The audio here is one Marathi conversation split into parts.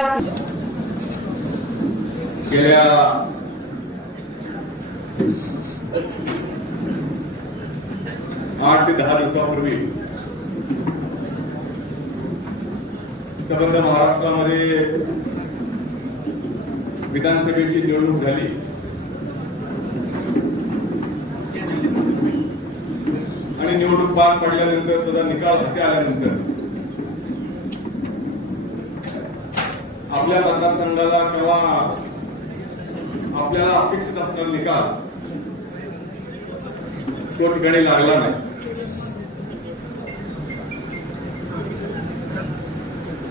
धन्यवाद गेल्या आठ ते दहा दिवसापूर्वी संबंध महाराष्ट्रामध्ये विधानसभेची निवडणूक झाली. आणि निवडणूक पार पडल्यानंतर त्याचा निकाल हाती आल्यानंतर आपल्या मतदारसंघाला किंवा आपल्याला अपेक्षित असणारा निकाल तो ठिकाणी लागला नाही.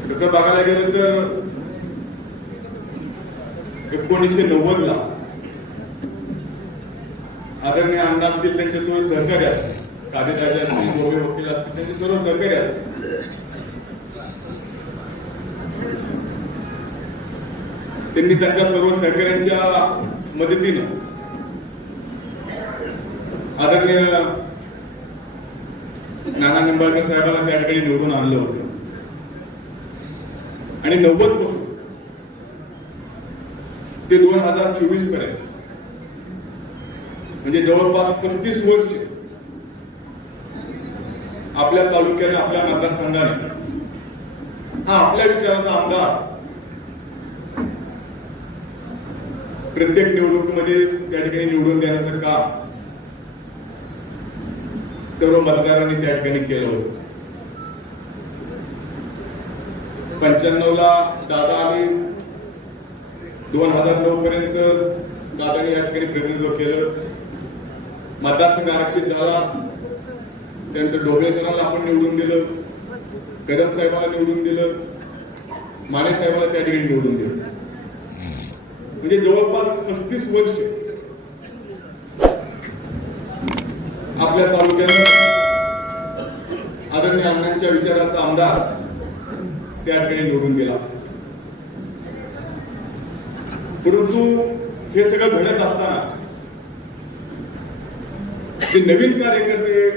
तसं बघायला गेलं तर एकोणीसशे नव्वद ला आदरणीय अण्णा असतील त्यांचे सर्व सहकारी असतील कादेदाजी असतील गोवे वकील असतील त्यांचे सर्व सहकारी असतील त्यांनी त्यांच्या सर्व सहकाऱ्यांच्या मदतीनं आदरणीय नाना निंबाळकर साहेबांना त्या ठिकाणी निवडून आणलं होतं. आणि नव्वदपासून ते दोन हजार चोवीसपर्यंत म्हणजे जवळपास पस्तीस वर्ष आपल्या तालुक्याने आपल्या मतदारसंघाने हा आपल्या विचाराचा आमदार प्रत्येक निवडणुकीमध्ये त्या ठिकाणी निवडून देण्याचं काम सर्व मतदारांनी त्या ठिकाणी केलं होतं. पंच्याण्णव ला दादा आम्ही दोन हजार नऊ पर्यंत दादाने या ठिकाणी प्रतिनिधित्व केलं. मतदारसंघ आरक्षित झाला. त्यानंतर ढोबळे सरांना आपण निवडून दिलं. कदम साहेबांना निवडून दिलं. माने साहेबांना त्या ठिकाणी निवडून दिलं. म्हणजे जवळपास पस्तीस वर्ष आपल्या तालुक्यानं आदरणीय अण्णांच्या विचाराचा आमदार त्या ठिकाणी निवडून दिला परंतु हे सगळं घडत असताना जे नवीन कार्यकर्ते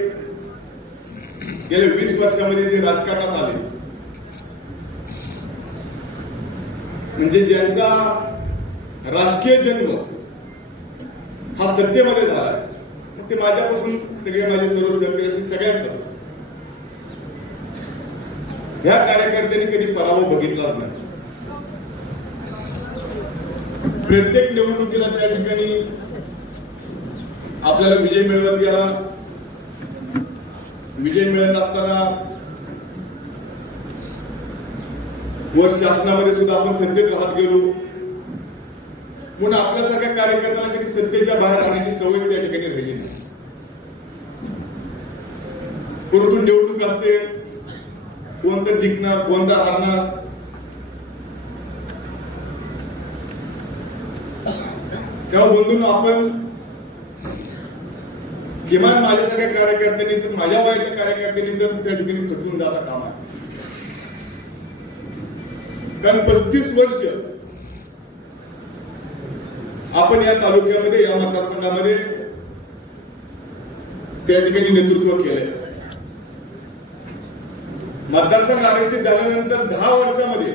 गेल्या वीस वर्षामध्ये जे राजकारणात आले म्हणजे ज्यांचा राजकीय जन्म हा सत्तेमध्ये झाला. मग ते माझ्यापासून सगळे माझे सर्व सहकारी असतील सगळ्यांचा. ह्या कार्यकर्त्यांनी कधी पराभव बघितलाच नाही. प्रत्येक निवडणुकीला त्या ठिकाणी आपल्याला विजय मिळवत गेला. विजय मिळत असताना वर शासनामध्ये सुद्धा आपण सत्तेत राहत गेलो. म्हणून आपल्यासारख्या कार्यकर्त्याला कधी सत्तेच्या बाहेर राहण्याची सवय त्या ठिकाणी राहिली नाही. परंतु निवडणूक असते कोणतं जिंकणार कोणतं हारणार. तेव्हा बंधून आपण किमान माझ्या सगळ्या कार्यकर्त्यांनी तर माझ्या वयाच्या कार्यकर्त्यांनी तर त्या ठिकाणी खचून जाता कामा कारण पस्तीस वर्ष आपण या तालुक्यामध्ये या मतदारसंघामध्ये त्या ठिकाणी नेतृत्व केलंय. मतदारसंघ आरक्षित झाल्यानंतर दहा वर्षामध्ये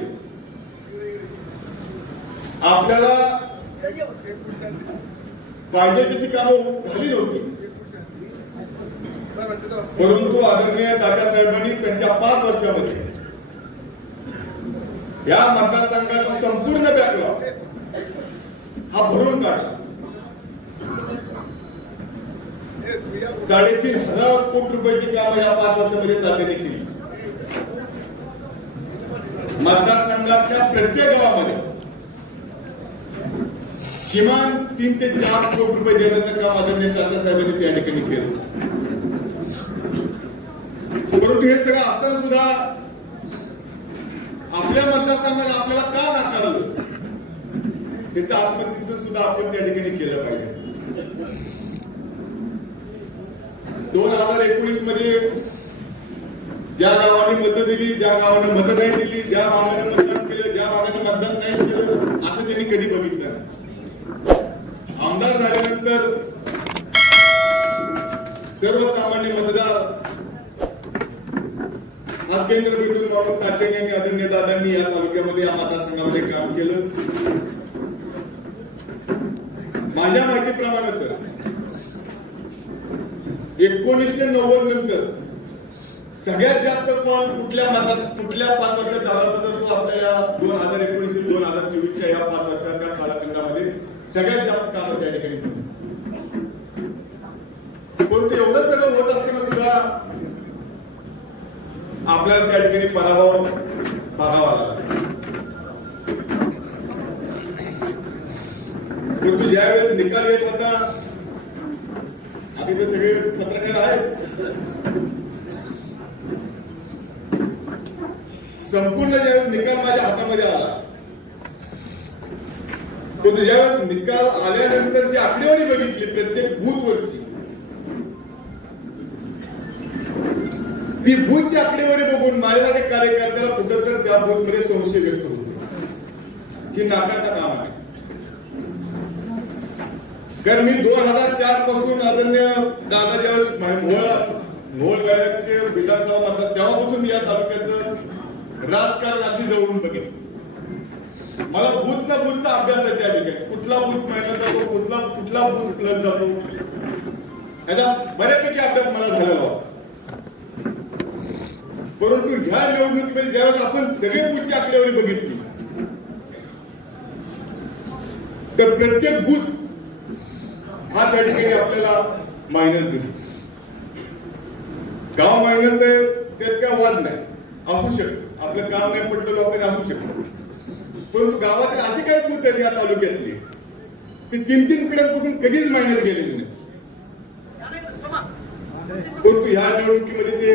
आपल्याला पाहिजे तशी कामं झाली नव्हती. परंतु आदरणीय दादासाहेबांनी त्यांच्या पाच वर्षामध्ये या मतदारसंघाचा संपूर्ण बॅकलॉग हा भरून काढला. साडेतीन हजार कोटी रुपयाची कामं या पाच वर्षामध्ये तात्याने केली. मतदारसंघाच्या प्रत्येक गावामध्ये किमान तीन ते चार कोटी रुपये देण्याचं काम आदरणीय तात्यासाहेबांनी त्या ठिकाणी केलं. परंतु हे सगळं असताना सुद्धा आपल्या मतदारसंघात आपल्याला का नाकारलं? याचं आत्मचिंतन सुद्धा आपण त्या ठिकाणी केलं पाहिजे. दोन हजार एकोणीसमध्ये ज्या गावाने मतं दिली ज्या गावाने मतं नाही दिली ज्या गावाने मतदान केलं ज्या गावाने मतदान नाही केलं असं त्यांनी कधी बघितलं आमदार झाल्यानंतर सर्वसामान्य मतदार हा केंद्र बिंदू म्हणून तात्याने आणि आदरणीय दादांनी या तालुक्यामध्ये या मतदारसंघामध्ये काम केलं. माझ्या माहितीप्रमाणे तर. एकोणीसशे नव्वद नंतर सगळ्यात जास्त कॉल कुठल्या मतदार कुठल्या पाच वर्षात झाला असता तर तो आपल्या दोन हजार एकोणीसशे दोन हजार चोवीसच्या या पाच वर्षाच्या कालखंडामध्ये सगळ्यात जास्त काम त्या ठिकाणी. पण परंतु एवढं सगळं होत असताना सुद्धा आपल्याला त्या ठिकाणी पराभव बघावा लागला. परंतु ज्यावेळेस निकाल येत होता आता ते सगळे पत्रकार आहेत. संपूर्ण ज्यावेळेस निकाल माझ्या हातामध्ये आला परंतु ज्यावेळेस निकाल आल्यानंतर जी आकडेवारी बघितली प्रत्येक बूथवरची ती बूथची आकडेवारी बघून माझ्यासाठी कार्यकर्त्याला कुठं तर त्या बूथमध्ये संशय व्यक्त होतो. की नाकाचा काम आहे. कारण मी दोन हजार चारपासून आदरणीय दादा ज्यावेळेस मोहोळ गायकचे विधानसभा मतदार तेव्हापासून मी या तालुक्याचं राजकारण अगदी जवळून बघितलं. मला बूथ ना बूथचा अभ्यास आहे त्या ठिकाणी. कुठला बूथ मांडला जातो कुठला कुठला बूथ उचलला जातो. याचा बऱ्यापैकी अभ्यास मला झालेला होता परंतु ह्या निवडणुकीमध्ये ज्यावेळेस आपण सगळे बूथची आकडेवारी बघितली तर प्रत्येक बूथ हा त्या ठिकाणी आपल्याला मायनस दिसतो गाव मायनस आहे त्यात काय वाद नाही. असू शकतं. आपलं काम नाही पडलं लोकांनी असू शकतं. परंतु गावातील असे काही बूथ आहेत या तालुक्यातली की तीन तीन पिढ्यांपासून कधीच मायनस गेलेली नाही परंतु ह्या निवडणुकीमध्ये ते